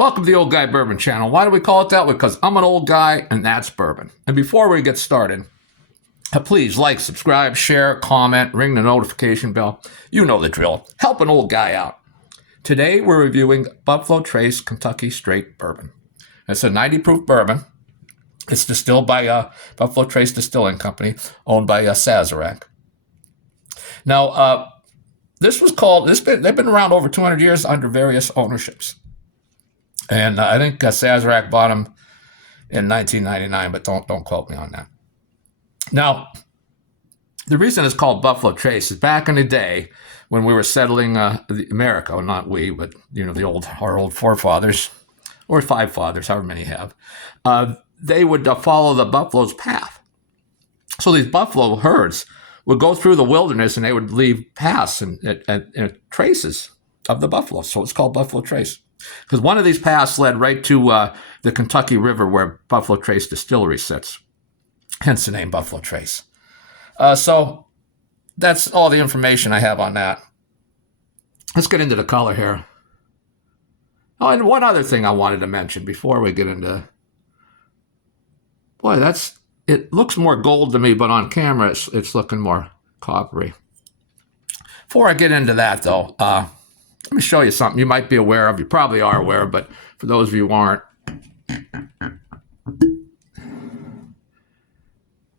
Welcome to the Old Guy Bourbon channel. Why do we call it that? Because I'm an old guy and that's bourbon. And before we get started, please like, subscribe, share, comment, ring the notification bell. You know the drill. Help an old guy out. Today we're reviewing Buffalo Trace Kentucky Straight Bourbon. It's a 90 proof bourbon. It's distilled by Buffalo Trace Distilling Company, owned by Sazerac. Now, they've been around over 200 years under various ownerships. And I think Sazerac bought them in 1999, but don't quote me on that. Now, the reason it's called Buffalo Trace is back in the day when we were settling America, well, not we, but our old forefathers, or five fathers, however many have, they would follow the buffalo's path. So these buffalo herds would go through the wilderness and they would leave paths and traces of the buffalo. So it's called Buffalo Trace. Because one of these paths led right to the Kentucky River where Buffalo Trace Distillery sits. Hence the name Buffalo Trace. So that's all the information I have on that. Let's get into the color here. Oh, and one other thing I wanted to mention before we get into... Boy, it looks more gold to me, but on camera it's looking more coppery. Before I get into that, though... let me show you something you might be aware of. You probably are aware, but for those of you who aren't,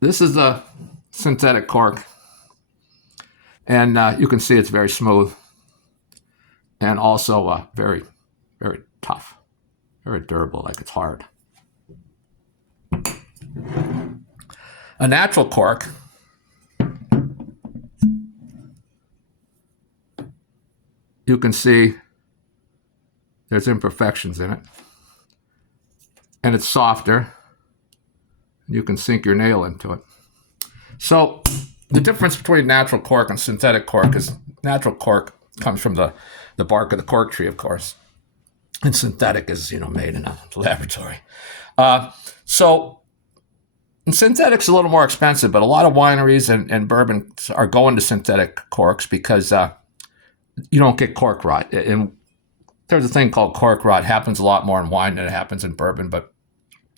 this is a synthetic cork. And you can see it's very smooth and also very, very tough, very durable, like it's hard. A natural cork, you can see there's imperfections in it. And it's softer. You can sink your nail into it. So the difference between natural cork and synthetic cork is natural cork comes from the bark of the cork tree, of course. And synthetic is, made in a laboratory. And synthetic's a little more expensive, but a lot of wineries and bourbon are going to synthetic corks because you don't get cork rot. And there's a thing called cork rot. It happens a lot more in wine than it happens in bourbon. But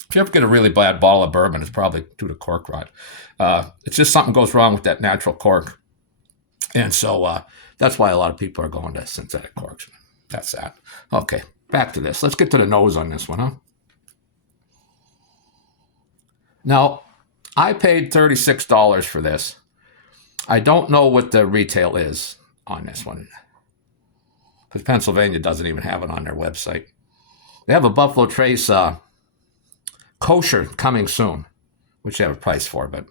if you ever get a really bad bottle of bourbon, it's probably due to cork rot. It's just something goes wrong with that natural cork. And so that's why a lot of people are going to synthetic corks. That's that. Okay, back to this. Let's get to the nose on this one, huh? Now, I paid $36 for this. I don't know what the retail is on this one, because Pennsylvania doesn't even have it on their website. They have a Buffalo Trace kosher coming soon, which they have a price for, but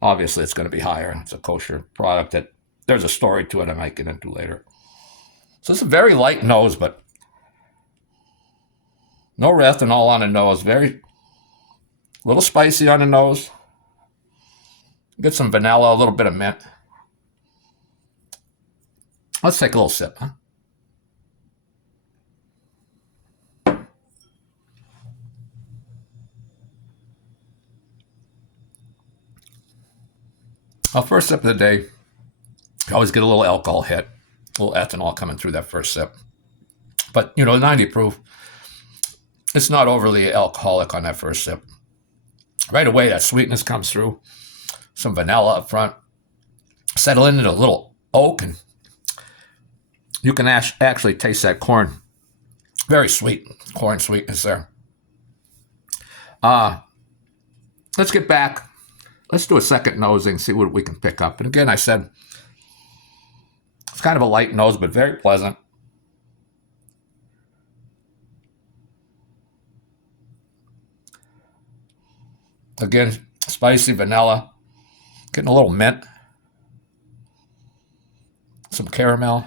obviously it's going to be higher. It's a kosher product that there's a story to it I might get into later. So it's a very light nose, but no ethanol on the nose. Very little spicy on the nose. Get some vanilla, a little bit of mint. Let's take a little sip, huh? Well, first sip of the day, you always get a little alcohol hit, a little ethanol coming through that first sip. But, 90 proof, it's not overly alcoholic on that first sip. Right away, that sweetness comes through, some vanilla up front, settle into a little oak, and you can actually taste that corn. Very sweet corn sweetness there. Let's get back. Let's do a second nosing, see what we can pick up. And again, I said it's kind of a light nose, but very pleasant. Again, spicy vanilla. Getting a little mint. Some caramel.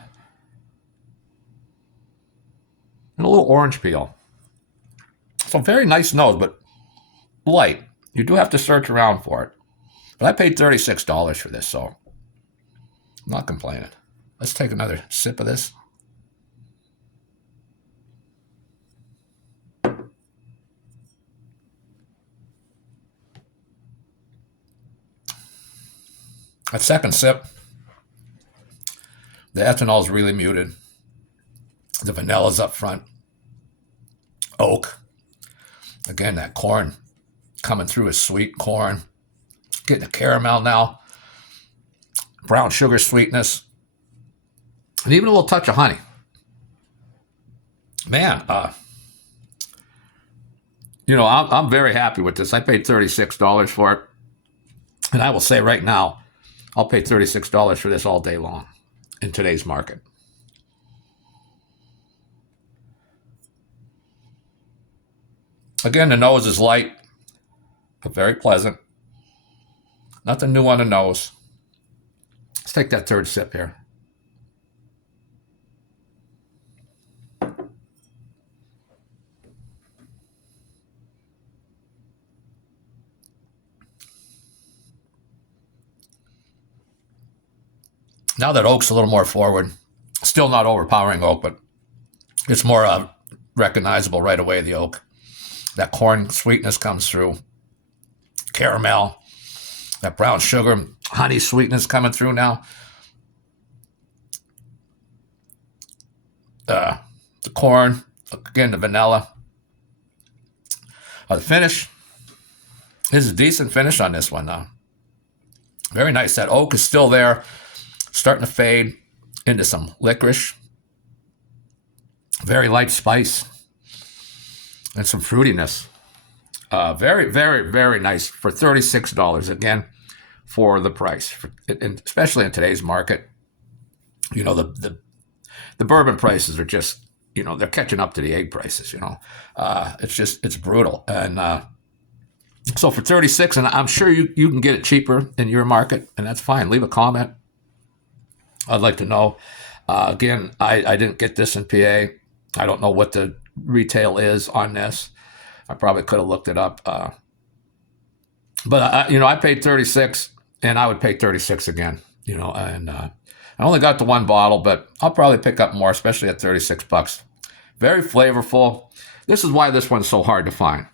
And a little orange peel. So very nice nose, but light. You do have to search around for it. But I paid $36 for this, so I'm not complaining. Let's take another sip of this. That second sip, the ethanol is really muted. The vanilla's up front. oak. Again, that corn coming through is sweet corn. Getting the caramel now. Brown sugar sweetness. And even a little touch of honey. Man, I'm very happy with this. I paid $36 for it. And I will say right now, I'll pay $36 for this all day long in today's market. Again, the nose is light, but very pleasant. Nothing new on the nose. Let's take that third sip here. Now that oak's a little more forward, still not overpowering oak, but it's more recognizable right away, the oak. That corn sweetness comes through. Caramel. That brown sugar, honey sweetness coming through now. The corn, again, the vanilla. The finish is a decent finish on this one, though. Very nice. That oak is still there, starting to fade into some licorice. Very light spice and some fruitiness. Very, very, very nice for $36 again for the price, and especially in today's market. The bourbon prices are just, they're catching up to the egg prices. It's brutal. And so for $36, and I'm sure you can get it cheaper in your market, and that's fine. Leave a comment. I'd like to know. Again, I didn't get this in PA. I don't know what the retail is on this. I probably could have looked it up. But I paid $36, and I would pay $36 again. And I only got the one bottle, but I'll probably pick up more, especially at $36. Very flavorful. This is why this one's so hard to find.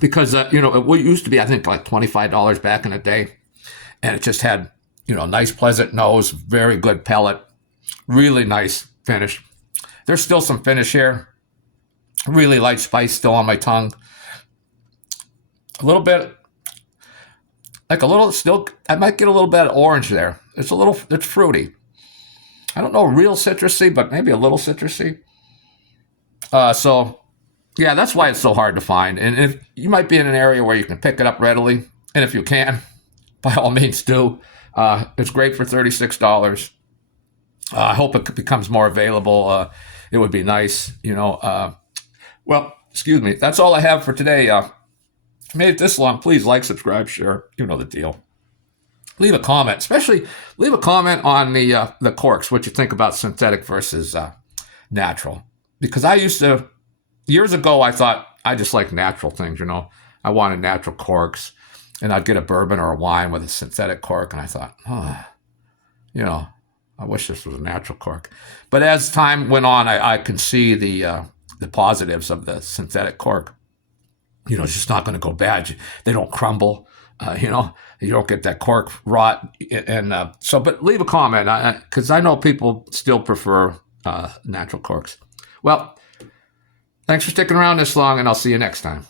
Because, it used to be, I think, like $25 back in the day. And it just had, nice, pleasant nose, very good pellet, really nice finish. There's still some finish here. Really light spice still on my tongue. A little bit, I might get a little bit of orange there. It's fruity. I don't know, real citrusy, but maybe a little citrusy. So, yeah, that's why it's so hard to find. And if you might be in an area where you can pick it up readily, and if you can, by all means do. It's great for $36. I hope it becomes more available. It would be nice, Well, excuse me. That's all I have for today. If you made it this long, please like, subscribe, share. You know the deal. Leave a comment. Especially leave a comment on the corks, what you think about synthetic versus natural. Because I used to, years ago, I thought I just like natural things, I wanted natural corks. And I'd get a bourbon or a wine with a synthetic cork. And I thought, I wish this was a natural cork. But as time went on, I can see the positives of the synthetic cork. It's just not going to go bad. They don't crumble. You don't get that cork rot. But leave a comment because I know people still prefer natural corks. Well, thanks for sticking around this long, and I'll see you next time.